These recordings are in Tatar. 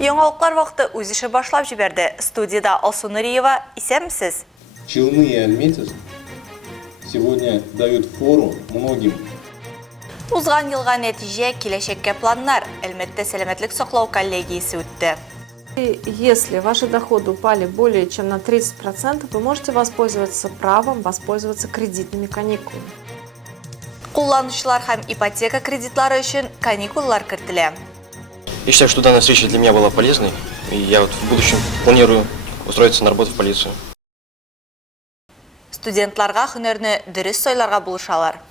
Яңалыклар вакыты үз ише башлап җибәрде. Студияда Алсу Нуриева, исәнмесез? Челны и Альметьевск сегодня дают фору многим. Узган елга нәтиҗә, киләчәккә планнар. Әлбәттә, сәламәтлек саклау коллегиясе үтте. Если ваши доходы упали более чем на 30%, вы можете воспользоваться правом, воспользоваться кредитными каникулами. Кулланучылар һәм ипотека кредитлары өчен каникуллар кертелә. Я считаю, что данная встреча для меня была полезной, и я в будущем планирую устроиться на работу в полицию. Студентларга һөнәрне дөрес сайларга булышалар.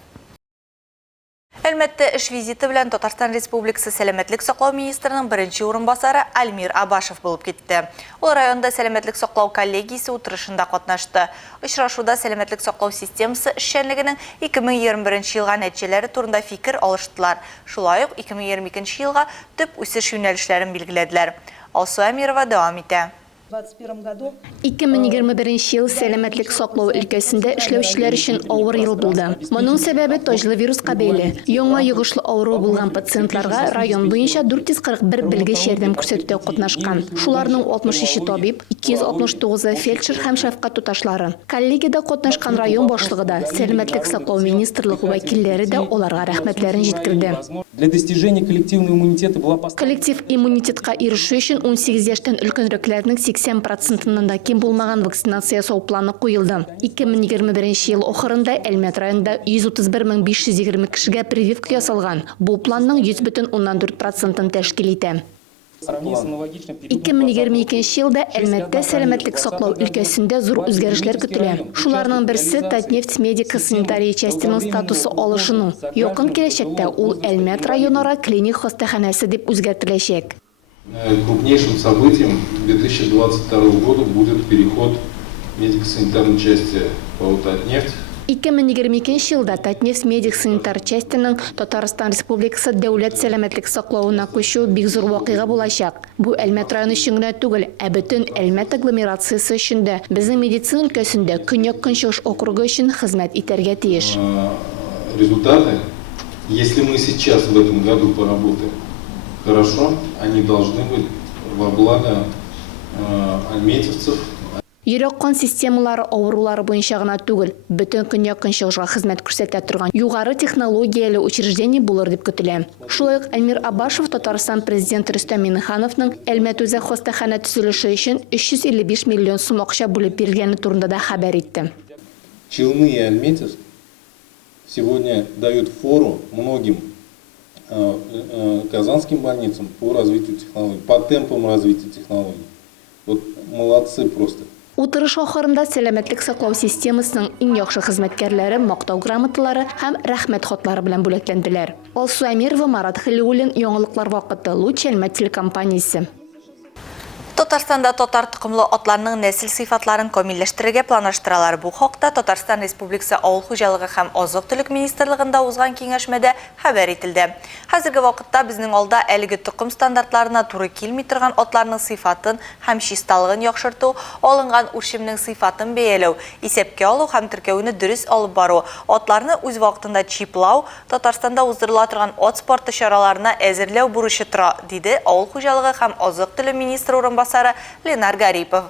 Әлбәттә, эш визиты белән Татарстан Республикасы сәламәтлек саклау министрының беренче урынбасары Альмир Абашев булып китте. Ул районда сәламәтлек саклау коллегиясе утырышында катнашты. Очрашуда сәламәтлек саклау системасы эшчәнлегенең 2021 елга нәтиҗәләре турында фикер алыштылар. Шулай ук 2022 елга төп үсеш юнәлешләрен билгеләделәр. Алсу Амирова дәвам итә. 2021 ел сәламәтлек саклау өлкәсендә эшләүчеләр өчен авыр ел булды. Моның сәбәбе таҗлы вируска бәйле. Яңа йогышлы авыру булган пациентларга район буенча 441 белгеч ярдәм күрсәтүдә катнашкан. Шуларның 63 табиб, 269 фельдшер һәм шәфкать туташлары. Коллегиядә катнашкан район башлыгы да, сәламәтлек саклау министрлыгы вәкилләре дә аларга рәхмәтләрен җиткерде. Для достижения коллективного иммунитета была Коллектив иммунитетка ирешү өчен 18 яшьтән өлкәнрәкләрнең 80%-нан да ким булмаган вакцинация ясау планы куелды. 2021 ел ахырында Әлмәт районында 131 520 кешегә прививка ясалган. Бу планның 100,4%-ын тәшкил итә. 2022 елда Әлмәттә сәламәтлек саклау өлкәсендә зур үзгәрешләр көтелә. Шуларның берсе Татнефть медико-санитария частиның статусы алышыну. Якын киләчәктә ул Әлмәт районара клиник хастаханәсе дип үзгәртеләчәк. крупнейшим событием 2022 года будет переход медико-санитарной части по Татнефть. 2022 елда Татнефть медик-санитар частиның Татарстан Республикасы дәүләт сәламәтлек саклауына күчү бик зур вакыйга булачак. Бу Әлмәт районы өчен генә түгел, ә бөтен Әлмәт агломерациясе өчен дә, безнең медицина өлкәсендә Көньяк-Көнчыгыш округы өчен хезмәт итәргә тиеш. Результаты, если мы сейчас в этом году поработаем хорошо, они должны быть во благо альметьевцев. Йөрәк кан системалары авырулары буенча гына түгел, бөтен Көньяк-Көнчыгышка хезмәт күрсәтә торган югары технологияле учреждение булыр дип көтелә. Шулай ук Альмир Абашев Татарстан президенты Рөстәм Миңнехановның Әлмәт үзәк хастаханә төзелеше өчен 355 миллион сум акча бүлеп биргәне турында да хәбәр итте. Челны и Альметьевск сегодня дают фору многим казанским больницам по развитию технологий, по темпам развития технологий. Вот молодцы просто. Утырыш ахырында сәламәтлек саклау системасының иң яхшы хезмәткәрләре мактау грамоталары һәм рәхмәт хатлары белән бүләкләнделәр. Алсу Әмирова, Марат Хәлиуллин, Яңалыклар вакыты, Луч Әлмәт телекомпаниясе. Татарстанда татар тукымлы атларның нәсел сыйфатларын камилләштерергә планлаштыралар. Бу хакта Татарстан Республикасы Авыл хуҗалыгы һәм азык-төлек министрлыгында узган киңәшмәдә хәбәр ителде. Хәзерге вакытта безнең алда әлеге тукым стандартларына туры килми торган атларның сыйфатын һәм чисталыгын яхшырту, алынган үрчемнең сыйфатын бәяләү, исәпкә алу һәм теркәүне дөрес алып бару, атларны үз вакытында чиплау, Татарстанда уздырыла торган ат спорты чараларына әзерләү бурычы тора, диде Авыл хуҗалыгы һәм азык-төлек министры урынбасары Ленар Гарипов.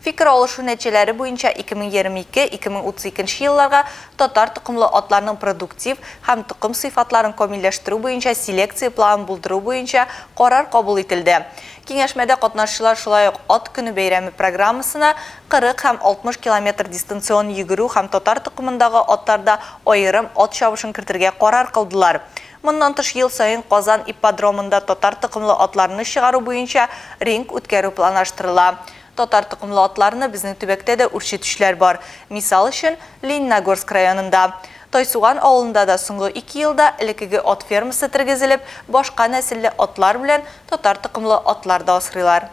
Фикер алышу нәтиҗәләре буенча 2022-2032 елларга татар тукымлы атларның продуктив һәм тукым сыйфатларын камилләштерү буенча селекция планын булдыру буенча карар кабул ителде. Киңәшмәдә катнашучылар шулай ук ат көне бәйрәме программасына 40 һәм 60 км дистанцион йөгерү һәм татар тукымындагы атларда аерым ат чабышын кертергә карар кылдылар. Моннан тыш ел сайын Казан ипподромында татар тукымлы атларны чыгару буенча ринг үткәрү планлаштырыла. Татар тукымлы атларны безнең төбәктә дә үрчетүчеләр бар. Мисал өчен, Лениногорск районында. Тайсуган авылында да соңгы 2 елда элекеге ат фермасы тергезелеп, башка нәселле атлар белән татар тукымлы атларда асрыйлар.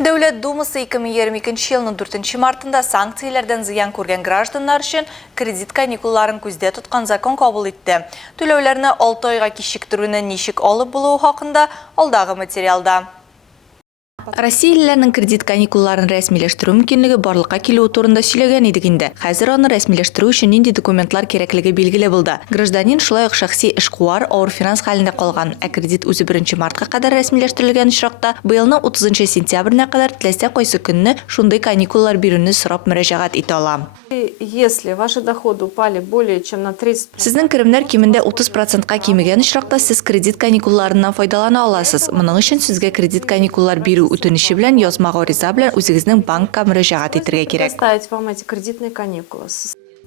Дәүләт Думасы 2022 елның 4 мартында санкцияләрдән зыян күргән гражданнар өчен кредит каникулларын күздә тоткан закон кабул итте. Түләүләрне 6 айга кичектерүне ничек алып булуы хакында алдагы материалда. Россиялеләрнең кредит каникулларын рәсмиләштерү мөмкинлеге барлыкка килү турында сөйләгән идек инде. Хәзер аны рәсмиләштерү өчен нинди документлар кирәклеге билгеле булды. Гражданин шулай ук шәхси эшкуар, авыр финанс хәлендә калган, ә кредит үзе 1 мартка кадәр рәсмиләштерелгән очракта, быелның 30 сентябренә кадәр теләсә кайсы көнне шундый каникуллар бирүне сорап мөрәҗәгать итә ала. Если ваши доходы упали более чем на 30%, Сезнең керемнәр кимендә 30%-ка кимегән очракта сез кредит каникулларыннан файдалана аласыз. Моның өчен сезгә кредит каникуллар бирү үтенече белән язма гариза белән үзегезнең банкка мөрәҗәгать итәргә кирәк. оставить вам эти кредитные каникулы.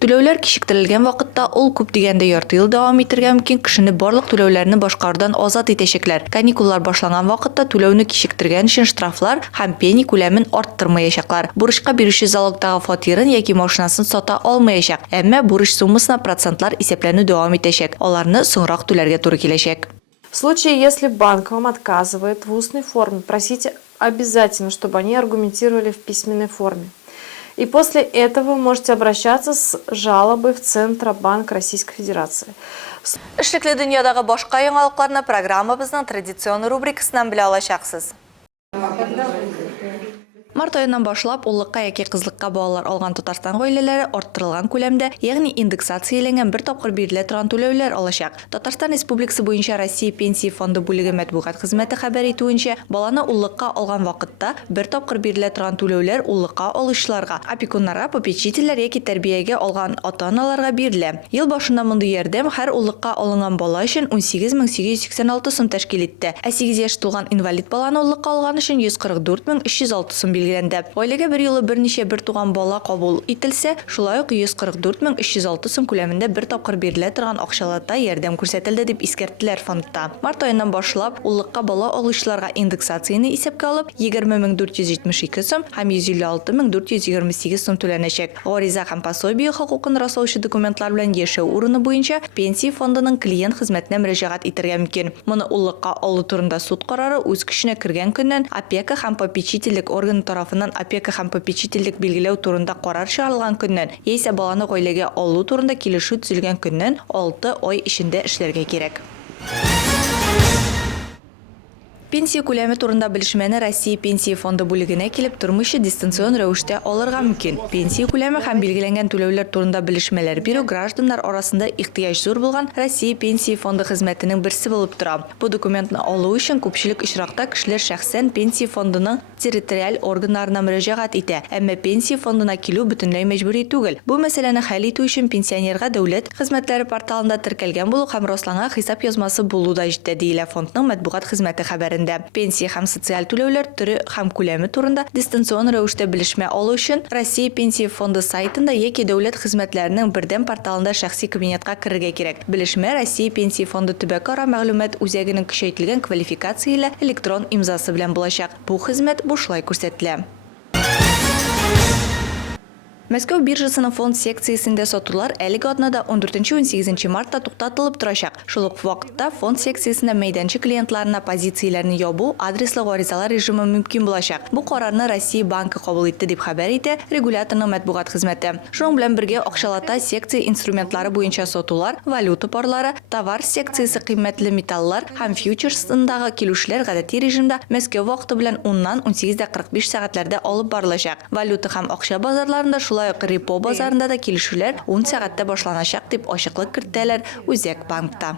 Түләүләр кичектерелгән вакытта ул күп дигәндә ярты ел дәвам итәргә мөмкин, кешене барлык түләүләрне башкарудан азат итәчәкләр. Каникуллар башланган вакытта түләүне кичектергән өчен штрафлар һәм пени күләмен арттырмаячаклар. Бурычка бирүче залогтагы фатирын яки машинасын сата алмаячак, әмма бурыч суммасына процентлар исәпләнү дәвам итәчәк. Аларны соңрак түләргә туры киләчәк. В случае, если банк вам отказывает в устной форме, просите обязательно, чтобы они аргументировали в письменной форме. И после этого вы можете обращаться с жалобой в Центробанк Российской Федерации. Эшлекле дөньядагы башка яңалыкларны программабызның традицион рубрикасыннан белә алачаксыз. Март айынан башлап уллыкка яки кызлыкка балалар алган Татарстан гаиләләре арттырылган күләмдә, ягъни индексацияләнгән бер тапкыр бирелә торган түләүләр алачак. Татарстан Республикасы буенча Россия пенсия фонды бүлеге матбугат хезмәте хәбәр итүенчә, баланы уллыкка алган вакытта бер тапкыр бирелә торган түләүләр уллыкка алучыларга, опекуннарга, попечительләр яки тәрбиягә алган ата-аналарга бирелә. Ел башында мондый ярдәм һәр уллыкка алынган бала өчен 18886 сум тәшкил итте. Ә 8 яшь тулган инвалид баланы уллыкка алган өчен 144306 сум билгеләнде. Гаиләгә бер юлы берничә бер туган бала кабул ителсә, шулай ук 144306 сум күләмендә бер тапкыр бирелә торган акчалата ярдәм күрсәтелде дип искәрттеләр фондта. Март аеннан башлап уллыкка бала алучыларга индексацияны исәпкә алып 20472 сум һәм 156428 сум түләнәчәк. Гариза һәм пособие хокукын раслаучы документлар белән яшәү урыны буенча пенсия фондының клиент хезмәтенә мөрәҗәгать итәргә мөмкин. Моны уллыкка алу турында суд карары үз көченә кергән көннән опека һәм попечительлек органы тарафыннан опека һәм попечительлек билгеләү турында карар чыгарылган көннән, яисә баланы гаиләгә алу турында килешү төзелгән көннән 6 ай эчендә эшләргә кирәк. Пенсия күләме турында белешмәне Россия пенсия фонды бүлегенә килеп тормыйча дистанцион рәвештә алырга мөмкин. Пенсия күләме һәм билгеләнгән түләүләр турында белешмәләр бирү гражданнар арасында ихтыяҗ зур булган Россия пенсия фонды хезмәтенең берсе булып тора. Бу документны алу өчен күпчелек очракта кешеләр шәхсән пенсия фондының территориаль органнарына мөрәҗәгать итә, әмма пенсия фондына килү бөтенләй мәҗбүри түгел. Бу мәсьәләне хәл итү өчен пенсионерга дәүләт хезмәтләре порталында теркәлгән булу һәм расланган хисап язмасы булу да җитә, диелә фондның матбугат хезмәте хәбәрендә. Пенсия һәм социаль түләүләр түре һәм күләме турында дистанцион рәвештә белешмә алу өчен Россия пенсия фонды сайтында яки дәүләт хезмәтләренең бердәм порталында шәхси кабинетка керергә кирәк. Белешмә Россия пенсия фонды төбәкара мәгълүмат үзәгенең көчәйтелгән квалификацияле электрон имзасы белән булачак. Бу хезмәт бушлай күрсәтелә. Мәскәү биржасының фонд секциясендә сатулар әлеге атнада 14-18 мартта туктатылып торачак. Шул ук вакытта фонд секциясендә мәйданчы клиентларына позицияләрне ябу адреслы гаризалар режимы мөмкин булачак. Бу карарны Россия банкы кабул итте дип хәбәр итә регуляторның матбугат хезмәте. Шуның белән бергә акчалата секция инструментлары буенча сатулар, валюта парлары, товар секциясе кыйммәтле металлар һәм фьючерсындагы килүшләр гадәти режимда Мәскәү вакыты белән 10-нан 18:45 сәгатьләрдә алып барылачак. Валюта һәм акча базарларында шулай ук репо базарында да килешүләр 10 сәгатьтә башланачак дип ачыклык кертәләр Үзәк банкта.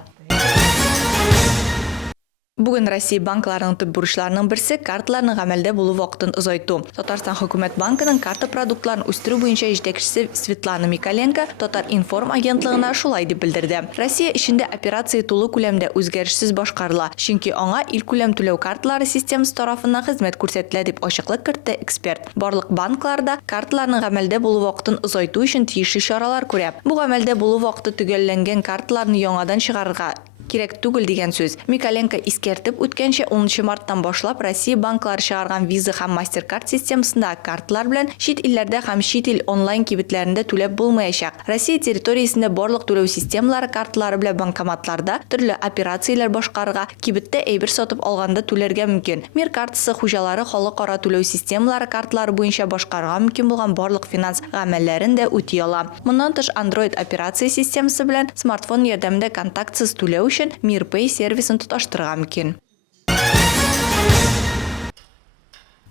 Бүген Россия банкларының төп бурычларының берсе карталарның гамәлдә булу вакытын озайту. Татарстан Хөкүмәт банкының карта продуктларын үстерү буенча җитәкчесе Светлана Миколенко Татар информ агентлыгына шулай дип белдерде. Россия эчендә операция тулы күләмдә үзгәрешсез башкарыла, чөнки аңа ил күләм түләү карталары системасы тарафыннан хезмәт күрсәтелә дип ачыклык кертте эксперт. Барлык банкларда карталарның гамәлдә булу вакытын озайту өчен тиешле чаралар күрә. Бу гамәлдә булу вакыты төгәлләнгән карталарны яңадан чыгарырга кирәк түгел дигән сүз. Миколенко искәртеп үткәнчә 10 марттан башлап Россия банклары чыгарган Visa һәм MasterCard системасында карталар белән чит илләрдә һәм чит ил онлайн кибетләрендә түләп булмаячак. Россия территориясендә барлык түләү системалары карталары белән банкоматларда төрле операцияләр башкарырга, кибеттә әйбер сатып алганда түләргә мөмкин. Мир картасы хуҗалары халыкара түләү системалары карталары буенча башкарырга мөмкин булган барлык финанс гамәлләрен дә үти ала. Моннан тыш Android операция системасы белән смартфон ярдәмендә контактсыз түләү өчен MirPay сервисын тоташтырырга мөмкин.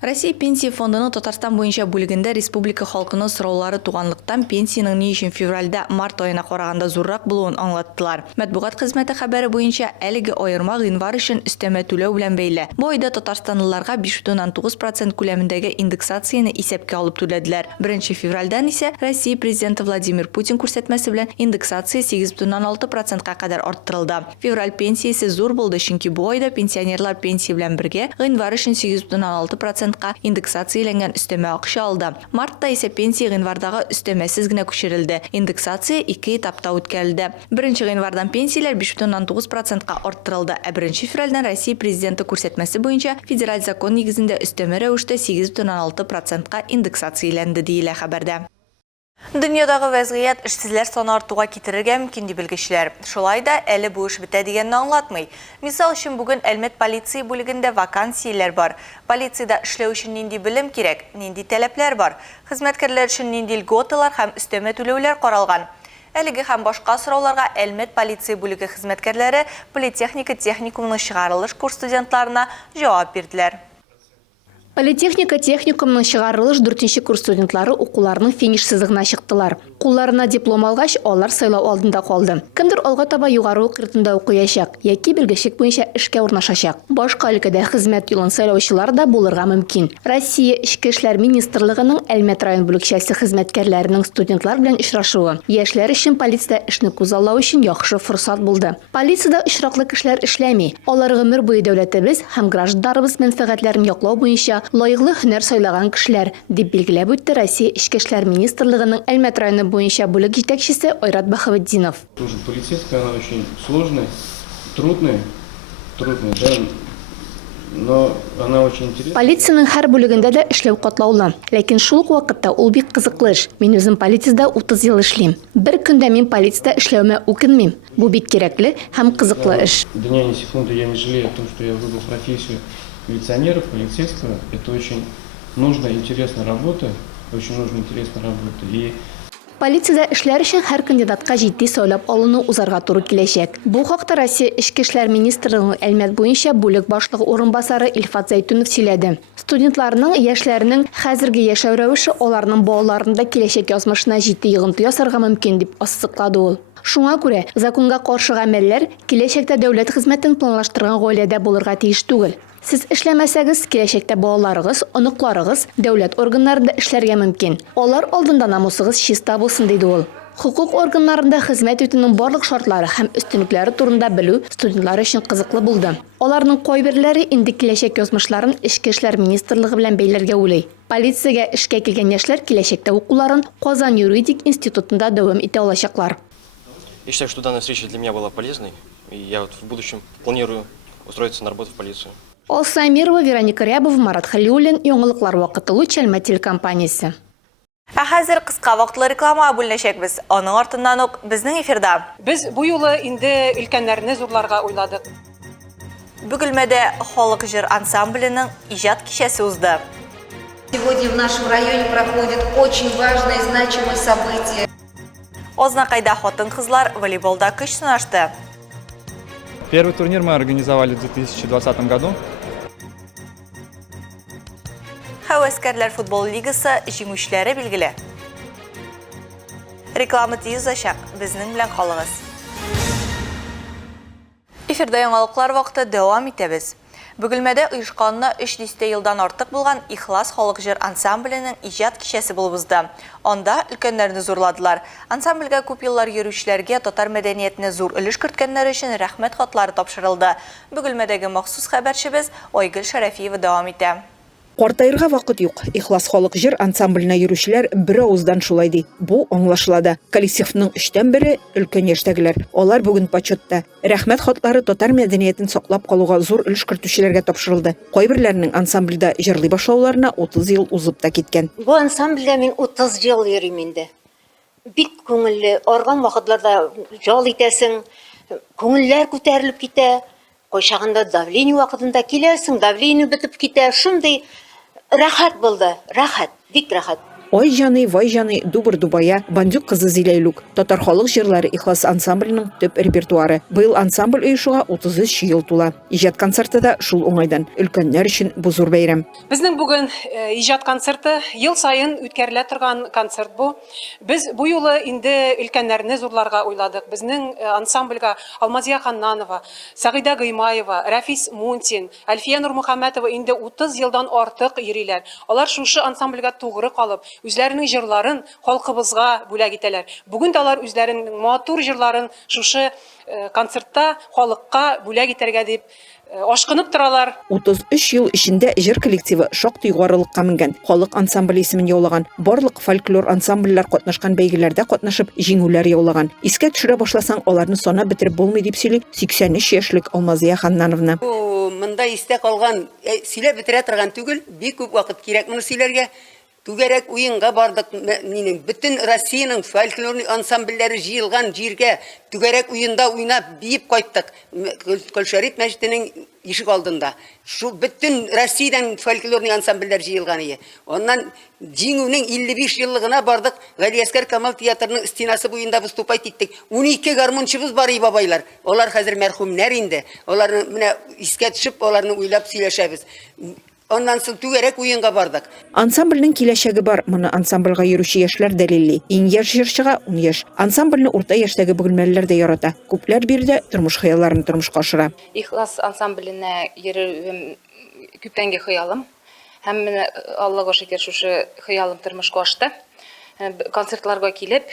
Россия пенсия фондының Татарстан бойынша бөлігінде республика халқының сұраулары туғанлықтан пенсияның не үшін февральда март айына қарағанда зуррақ болуын аңлаттылар. Мәтбуғат қызметі хабары бойынша әлігі айырма ғинвар үшін үстеме төлеу белән бәйле. Бу айда Татарстанлыларға 5,9% күләмендәге индексацияны исәпкә алып түләделәр. 1 февральдан исә Россия президенты Владимир Путин күрсәтмәсе белән индексация 8,6%-ка кадәр арттырылды. Февраль пенсиясе зур булды, чөнки бу айда пенсионерлар пенсия белән бергә ғинвар үшін 8,6% индексацияләнгән өстәмә акча алды. Мартта исә пенсия гыйнвардагы өстәмәсез генә күчерелде. Индексация 2 этапта үткәрелде. 1 гыйнвардан пенсияләр 5,9%-ка арттырылды. 1 февральдан Россия президенты күрсәтмәсе буенча федераль закон нигезендә өстәмә рәвештә 8,6%-ка индексацияләнде диелә хәбәрдә. Дөньядагы вәзгыять эшсезләр саны артуга китерергә мөмкин дип белгечләр. Шулай да әле бу эш бетә дигәнне аңлатмый. Мисал өчен бүген Әлмәт полиция бүлегендә вакансияләр бар. Полициядә эшләү өчен нинди белем кирәк, нинди таләпләр бар, хезмәткәрләр өчен нинди льготалар һәм өстәмә түләүләр каралган. Әлеге һәм башка сорауларга Әлмәт полиция бүлеге хезмәткәрләре политехника техникумның чыгарылыш курс студентларына җавап бирделәр. Политехника техникумның чыгарылыш 4-нче курс студентлары укуларның финиш сызыгына чыктылар. Кулларына диплом алгач, алар сайлау алдында калды. Кемдер алга таба югары укыртында укыячак яки белгечлек буенча эшкә урнашачак. Башка өлкәдә хезмәт юлын сайлаучылар да булырга мөмкин. Россия Эчке эшләр министрлыгының Әлмәт район бүлекчәсе хезмәткәрләренең студентлар белән очрашуы яшьләр өчен полициядә эшне күзаллау өчен яхшы форсат булды. Полициядә очраклы кешеләр эшләми. Алар гомер буе дәүләтебез һәм гражданнарыбыз мәнфәгатьләрен яклау буенча лайыклы һөнәр сайлаган кешеләр, дип билгеләп үтте Россия Эчке эшләр министрлыгының Әлмәт районы буенча бүлек җитәкчесе Айрат Бахаветдинов. Служба полицейская, она очень сложная, трудная, да, но она очень интересная. Полициянең һәр бүлегендә дә эшләү катлаулы, ләкин шул ук вакытта ул бик кызыклы эш. Мин үзем полициядә 30 ел эшлим. Бер көндә мин полициядә эшләүмә үкенмим. Бу бик кирәкле һәм кызыклы эш. Дня ни секунды я не жалею о том, что я выбрал профессию милиционера, полицейского. Это очень нужная, интересная работа, И полициядә эшләр өчен һәр кандидатка җитди сайлап алыну узарга туры киләчәк. Бу хакта Россия Эчке эшләр министрлыгының Әлмәт буенча бүлек башлыгы урынбасары Илфат Зәйтүнов сөйләде. Студентларның, яшьләрнең хәзерге яшәү рәвеше аларның балаларында киләчәк язмышына җитди йогынты ясарга мөмкин дип ассыклады ул. Шуңа күрә законга каршы гамәлләр киләчәктә дәүләт хезмәтен планлаштырган гаиләдә булырга тиеш түгел. Сез эшләмәсәгез, киләчәктә балаларыгыз, оныкларыгыз дәүләт органнарында эшләргә мөмкин. Алар алдында намусыгыз чиста булсын, диде ул. Хукук органнарында хезмәт итүнең барлык шартлары һәм өстенлекләре турында белү студентлар өчен кызыклы булды. Аларның кайберләре инде киләчәк язмышларын Эчке эшләр министрлыгы белән бәйләргә уйлый. Полициягә эшкә килгән яшьләр киләчәктә укуларын Казан юридик институтында дәвам итә алачаклар. Я считаю, что данная встреча для меня была полезной, и я вот в будущем планирую устроиться на работу в полицию. Алса Амирова, Вероника Рябов, Марат Халиуллин, Яңалыклар вакыты Әлмәт телекомпаниясе. Ә хәзер кыска вакытлы реклама бүленәчәкбез. Аның артыннан ук безнең эфирда. Без бу юлы инде өлкәннәрне зурларга уйладык. Бөгелмәдә халык җыр ансамбленең иҗат кичәсе узды. Сегодня в нашем районе проходит очень важное и значимое событие. Ознакайда хатын-кызлар волейболда көч сынашты. Первый турнир мы организовали в 2020 году. Хәвәскәрләр футбол лигасы җиңүчеләре билгеле. Реклама тиз ачак. Безнең белән калыгыз. Эфирда яңалыклар вакыты дәвам итәбез. Бөгелмәдә оешканына 300 елдан артык булган Ихлас халык җыр ансамбленең иҗат кичәсе булып узды. Анда өлкәннәрне зурладылар. Ансамбльгә күп еллар йөрүчеләргә татар мәдәниятенә зур өлеш керткәннәр өчен рәхмәт хатлары тапшырылды. Бөгелмәдәге махсус хәбәрчебез Айгөл Шәрәфиева дәвам итә. Картайырга вакыт юк. Ихлас халык җыр ансамбленә йөрүчеләр бер авыздан шулай ди. Бу аңлашылады. Коллективның 3тән бире өлкән яшьтәгеләр. Алар бүген почетта. Рәхмәт хатлары татар мәдәниятен саклап калуга зур өлеш кертүчеләргә тапшырылды. Кайберләрнең ансамбльдә җырлый башлауларына 30 ел узып та киткән. Бу ансамбльдә мин 30 ел йөрим инде. Бик күңелле, арган вакытларда жал итәсең, күңелләр күтәрелеп китә. Кайчагында давление вакытында киләсең, давление бетеп китә. Шундый рәхәт булды, рәхәт, бик рәхәт. Ой жаны, вай жаны, дубыр дубая, бандюк кызы зиләйлүк. Татар халык җырлары ихлас ансамбльнең төп репертуары. Быел ансамбль оешуга 33 ел тула. Иҗат концерты да шул уңайдан. Өлкәннәр өчен бу зур бәйрәм. Безнең бүген иҗат концерты ел сайын үткәрелә торган концерт бу. Без бу юлы инде өлкәннәрне зурларга уйладык. Безнең ансамбльгә Алмазия Ханнанова, Сагыйда Гыймаева, Рафис Мунтин, Альфия Нурмөхәммәтова инде 30 елдан артык йөриләр. Алар шушы ансамбльгә тугры калып, үзләренең җырларын халкыбызга бүләк итәләр. Бүген дә алар үзләренең матур җырларын шушы концертта халыкка бүләк итәргә дип ашкынып торалар. 33 ел эчендә җыр коллективы шактый югарылыкка менгән. Халык ансамбль исемен яулаган. Барлык фольклор ансамбльләр катнашкан бәйгеләрдә катнашып, җиңүләр яулаган. Искә төшерә башласаң, аларны санап бетереп булмый дип сөйли 83 яшьлек Алмазия Ханнановна. Монда истә калган, сөйләп бетерә торган түгел, бик күп вакыт кирәк моны сөйләргә. Түгәрәк уенга бардык, минем бөтен Россиянең фольклорный ансамбльләре җыелган җиргә түгәрәк уенда уйнап биеп кайттык. Көлшәриф мәчетенең ишек алдында. Шу бөтен Россиядән фольклорный ансамбльләр җыелган иде. Оннан җиңүнең 55 еллыгына бардык. Галиәскәр Камал театрының стенасы буенда выступать иттек. 12 гармончыбыз бар и бабайлар. Алар хәзер мәрхүмнәр инде. Аларны менә искә төшеп, аларны уйлап сөйләшәбез. Ondan soң түгәрәк уенга бардык. Ансамбльнең киләчәге бар. Моны ансамбльгә йөрүче яшьләр дәлилли. Иң яшь җырчыга 10 яшь. Ансамбльне урта яшьтәге бөгелмәлеләр дә ярата. Күпләр биредә тормыш хыялларын тормышка ашыра. Ихлас ансамбленә йөрүем күптәнге хыялым. Һәм менә Аллага шөкер шушы хыялым тормышка ашты. Концертларга килеп,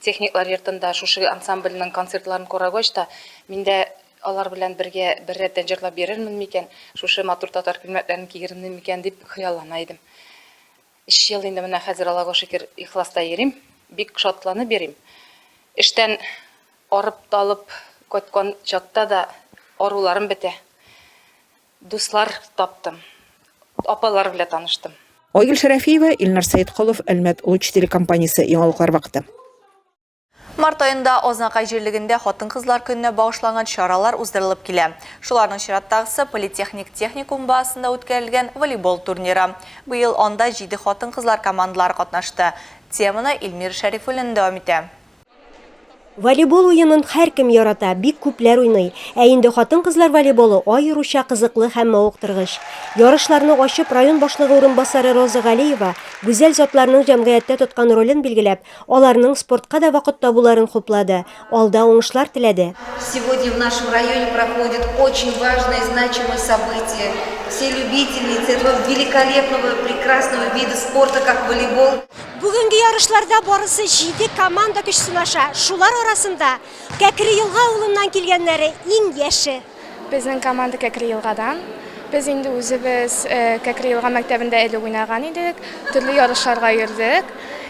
техниклар йортында шушы ансамбльнең концертларын карагач та миндә алар белән бергә бер рәттән җырлап бирермен микән, шушы матур татар килмәтләрен кигермен микән дип хыяллана идем. 3 ел инде менә хәзер Аллага шөкер ихласта йөрим, бик шатланып йөрим. Эштән арып талып кайткан чакта да аруларым бетә. Дуслар таптым. Апалар белән таныштым. Айгөл Шәрәфиева, Илнар Сәйдколов, Әлмәт Луч телекомпаниясе яңалыклар вакыты. Март айында Ознакай җирлегендә хатын-кызлар көненә багышланган чаралар уздырылып килә. Шуларның чираттагысы политехник техникум базасында үткәрелгән волейбол турниры. Быел анда 7 хатын-кызлар командалары катнашты. Теманы Илмир Шәрифуллин дәвам итә. Волейбол уенын һәркем ярата, бик күпләр уйный. Ә инде хатын-кызлар волейболы аеруча кызыклы һәм мавыктыргыч. Ярышларны ачып район башлыгы урынбасары Роза Галиева гүзәл затларның җәмгыятьтә тоткан ролен билгеләп, аларның спортка да вакыт табуларын хуплады. Алда уңышлар теләде. Сегодня в нашем районе проходит очень важное и значимое событие. Все любительницы этого великолепного, прекрасного вида спорта, как волейбол. Бүгенге ярышларда барысы 7 команда көч сынаша. Шулар арасында Кәкре елга авылыннан килгәннәре иң яше. Безнең команда Кәкре елгадан. Без инде үзебез Кәкре елга мәктәбендә әле уйнаган идек. Төрле ярышларга йөрдек.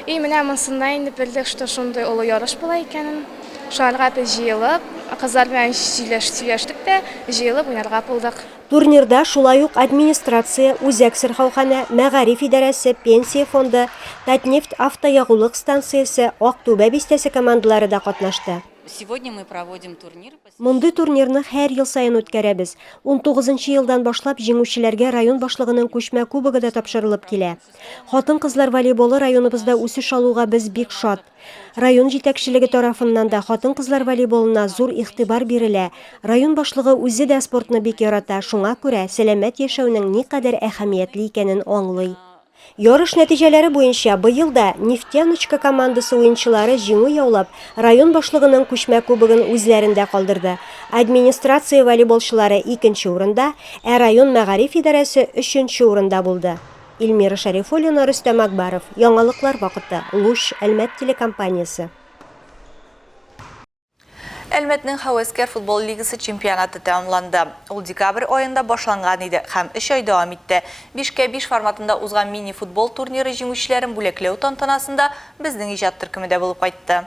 И менә монсында инде белдек, что шундый олы ярыш була икәнен. Шуларга без җыелып, кызлар белән сөйләштек тә, җыелып уйнарга булдык. Турнирда шулай ук администрация, Үзәк сырхауханы, Мәгариф идарәсе, Пенсия фонды, Татнефть автоягулык станциясе, Актүбә бистәсе командалары да катнашты. Сегодня мы проводим турнир. Мондый турнирны һәр ел сайын үткәрәбез. 19 елдан башлап җиңүчеләргә район башлыгының күчмә кубогы да тапшырылып килә. Хатын-кызлар волейболы районыбызда үсеш алуга без бик шат. Район җитәкчелеге тарафыннан да хатын-кызлар волейболына зур игътибар бирелә. Район башлыгы үзе дә спортны бик ярата, шуңа күрә сәламәт яшәүнең никадәр әһәмиятле икәнен аңлый. Ярыш нәтиҗәләре буенча быел да Нефтяночка командасы уенчылары җиңү яулап, район башлыгының күчмә кубогын үзләрендә калдырды. Администрация волейболчылары 2нче урында, ә район Мәгариф идарәсе 3нче урында булды. Илмира Шәрифуллина, Рөстәм Акбаров, яңалыклар вакыты, Луч, Әлмәт телекомпаниясе. Әлмәтнең Хәвәскәр футбол лигасы чемпионаты тәмамланды. Ул декабрь айында башланган иде һәм 3 ай дәвам итте. 5-5 форматында узган мини-футбол турниры җиңүчеләрен бүләкләү тантанасында безнең иҗат төркеме дә булып кайтты.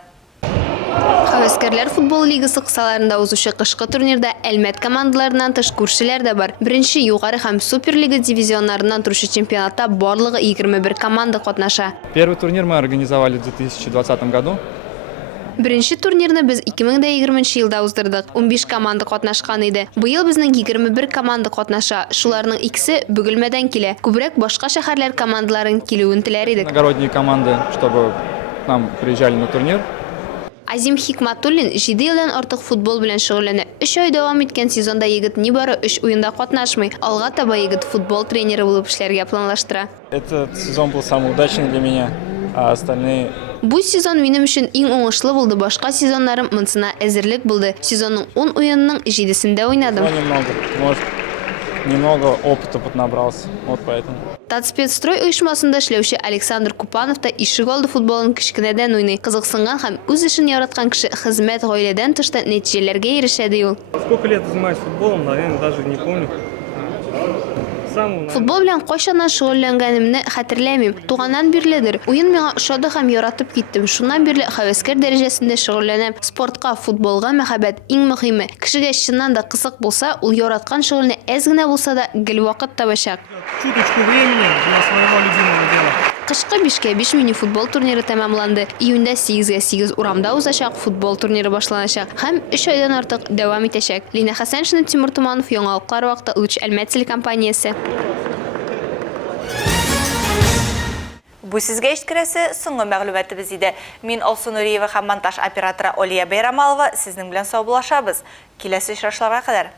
Хәвәскәрләр футбол лигасы кысаларында узучы кышкы турнирда Әлмәт командаларынан тыш күршеләр дә бар. Беренче югары һәм суперлига дивизионнарыннан торучы чемпионатта барлыгы 21 команда катнаша. Первый турнир мы организовали в 2020 году. Бірінші турнирны біз 2020 елда уздырдық. 15 команда катнашкан иде. Быел безнең 21 команда катнаша. Шуларның икесе Бөгелмәдән килә. Күбрәк башка шәһәрләр командаларын килүен теләр идек. Иногородние команды, чтобы к нам приезжали на турнир. Азим Хикматуллин 7 елдан артык футбол белән шөгыльләнә. 3 ай дәвам иткән сезонда егет нибары 3 уенда катнашмый. Алга таба егет футбол тренеры булып эшләргә планлаштыра. Этот сезон был самый удачный для меня, а остальные... Бу сезон минем өчен иң уңышлы булды. Башка сезоннарым монсына әзерлек булды. Сезонның 10 уенның 7-сендә уйнадым. Немного опыта поднабрался, вот поэтому. Татспецстрой оешмасында эшләүче Александр Купанов та ишек алды футболын кичкенәдән уйный. Кызыксынган һәм үз эшен яраткан кеше хезмәт гаиләдән тышта нәтиҗәләргә ирешә ди ул. Сколько лет занимаюсь футболом, наверное, даже не помню. Футбол белән кайчаннан шөгыльләнгәнемне хәтерләмим. Туганнан бирледер. Уен миңа ошады һәм яратып киттем. Шуннан бирле һәвәскәр дәрәҗәсендә шөгыльләнәм. Спортка, футболга мәхәббәт иң мөһиме. Кешегә чыннан да кысык булса, ул яраткан шөгыльне әз генә булса да гел вакыт табачак. Чуточку времени для своего любимого дела. Кышкы 5-5 мини-футбол турниры тәмамланды. Июньдә 8-8 урамда узачак футбол турниры башланачак һәм 3 айдан артык дәвам итәчәк. Лина Хәсәншина, Тимур Туманов, Яңалыклар вакыты, Луч Әлмәт телекомпаниясе. Бу сезгә ишеткерәсе соңгы мәгълүматыбыз иде. Мин Алсу Нуриева һәм монтаж операторы Олия Байрамалова сезнең белән саубуллашабыз. Киләсе очрашларга кадәр.